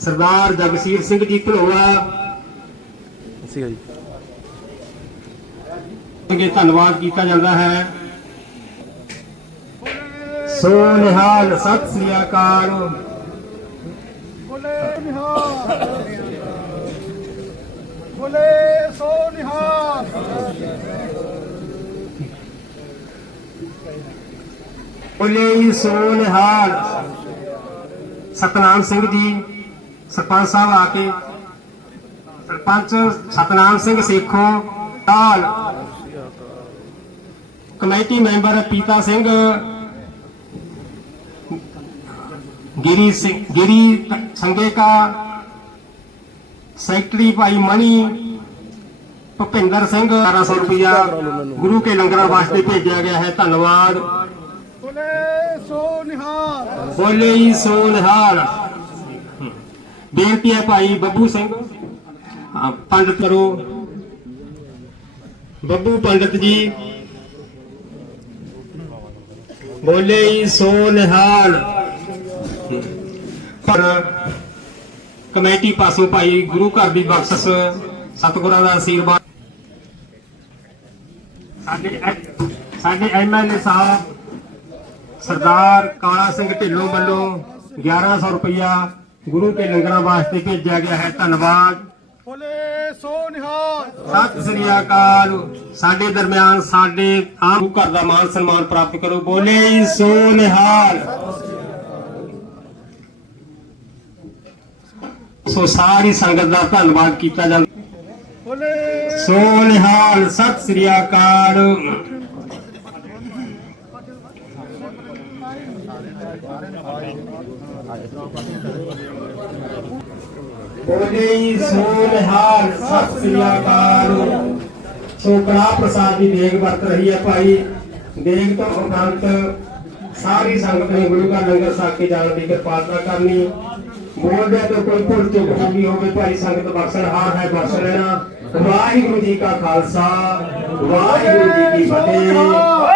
ਸਰਦਾਰ ਜਗਸੀਰ ਸਿੰਘ ਜੀ ਧਰੋਆ ਸੀਗਾ ਜੀ। ਧੰਨਵਾਦ ਕੀਤਾ ਜਾਂਦਾ ਹੈ। ਸੋ ਨਿਹਾਲ ਸਤਿ ਸ੍ਰੀ ਅਕਾਲ। ਬੋਲੇ ਨਿਹਾਲ। ਬੋਲੇ ਸੋ ਨਿਹਾਲ। ਬੋਲੇ ਸੋ ਨਿਹਾਲ। ਸਤਨਾਮ ਸਿੰਘ ਜੀ ਸਰਪੰਚ ਸਾਹਿਬ ਆ ਕੇ। ਸਰਪੰਚ ਸਤਨਾਮ ਸਿੰਘ ਸੇਖੋਂ ਨਾਲ committee member Pita Singh Giri Singh Giri Sangeka secretary Bhai Mani Bhupinder Singh 1200 ਰੁਪਇਆ ਗੁਰੂ ਕੇ ਲੰਗਰਾਂ ਵਾਸਤੇ ਭੇਜਿਆ ਗਿਆ ਹੈ ਧੰਨਵਾਦ। ਬੋਲੇ ਸੋ ਨਿਹਾਲ। ਬੋਲੇ ਜੀ ਸੋ ਨਿਹਾਲ। ਬੇਨਤੀ ਹੈ ਭਾਈ ਬੱਬੂ ਸਿੰਘ ਪੰਡਤ ਕਰੋ। ਬੱਬੂ ਪੰਡਤ ਜੀ ਬੋਲੇ ਸੋ ਨਿਹਾਲ। ਪਰ ਕਮੇਟੀ ਪਾਸੋਂ ਭਾਈ ਗੁਰੂ ਘਰ ਦੀ ਬਖਸ਼ਿਸ਼ ਸਤਿਗੁਰਾਂ ਦਾ ਆਸ਼ੀਰਵਾਦ। ਸਾਡੇ ਸਾਡੇ ਐਮਐਲਏ ਸਾਹਿਬ ਸਰਦਾਰ ਕਾਲਾ ਸਿੰਘ ਢਿੱਲੋਂ ਵੱਲੋਂ 1100 ਰੁਪਇਆ ਗੁਰੂ ਕੇ ਲੰਗਰਾਂ ਵਾਸਤੇ ਭੇਜਿਆ ਗਿਆ ਹੈ। ਧੰਨਵਾਦ। ਬੋਲੇ ਸੋ ਨਿਹਾਲ। ਸਤਿ ਸ੍ਰੀ ਅਕਾਲ। ਸਾਡੇ ਦਰਮਿਆਨ ਸਾਡੇ ਆਮ ਘਰ ਦਾ ਮਾਨ ਸਨਮਾਨ ਪ੍ਰਾਪਤ ਕਰੋ। ਬੋਲੇ ਸੋ ਨਿਹਾਲ। ਸੋ ਸਾਰੀ ਸੰਗਤ ਦਾ ਧੰਨਵਾਦ ਕੀਤਾ ਜਾਂਦਾ। ਸੋ ਨਿਹਾਲ, ਸਤਿ ਸ੍ਰੀ ਅਕਾਲ। ਬੋਲੇ ਸੋ ਨਿਹਾਲ, ਸਤਿ ਸ੍ਰੀ ਅਕਾਲ। ਸੋ ਕੜਾ ਪ੍ਰਸਾਦ ਦੀ ਦੇਗ ਵਰਤ ਰਹੀ ਹੈ ਭਾਈ। ਦੇਗ ਤੋਂ ਉਪਰੰਤ ਸਾਰੀ ਸੰਗਤ ਨੇ ਗੁਰੂ ਘਰ ਲੰਗਰ ਛਕ ਕੇ ਜਾਣ ਦੀ ਕਿਰਪਾਲਤਾ ਕਰਨੀ। ਬੋਲਦੇ ਤੋਂ ਕੋਈ ਭੁੱਲ ਚੁੱਕ ਹੋ ਗਈ ਹੋਵੇ ਭਾਈ ਸੰਗਤ ਬਖਸ਼ਣਹਾਰ ਹੈ ਬਖਸ਼ ਲੈਣਾ। ਵਾਹਿਗੁਰੂ ਜੀ ਕਾ ਖਾਲਸਾ ਵਾਹਿਗੁਰੂ ਜੀ ਕੀ ਫਤਿਹ।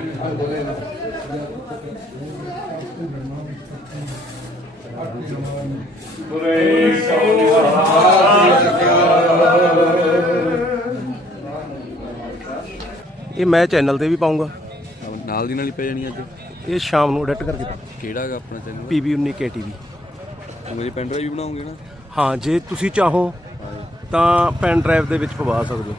ਇਹ ਮੈਂ ਚੈਨਲ ਤੇ ਵੀ ਪਾਉਂਗਾ। ਨਾਲ ਦੀ ਨਾਲ ਹੀ ਪੈ ਜਾਣੀ ਅੱਜ। ਇਹ ਸ਼ਾਮ ਨੂੰ ਐਡਿਟ ਕਰਕੇ ਪਾਉਂਗਾ। ਕਿਹੜਾ ਹੈਗਾ ਆਪਣਾ ਚੈਨਲ ਪੀਬੀ 19 KTV ਮੇਰੀ ਪੈਨ ਡਰਾਈਵ ਵੀ ਬਣਾਉਂਗੇ ਨਾ? ਹਾਂ ਜੇ ਤੁਸੀਂ ਚਾਹੋ ਤਾਂ ਪੈਨ ਡਰਾਈਵ ਦੇ ਵਿੱਚ ਪਵਾ ਸਕਦੇ ਹੋ।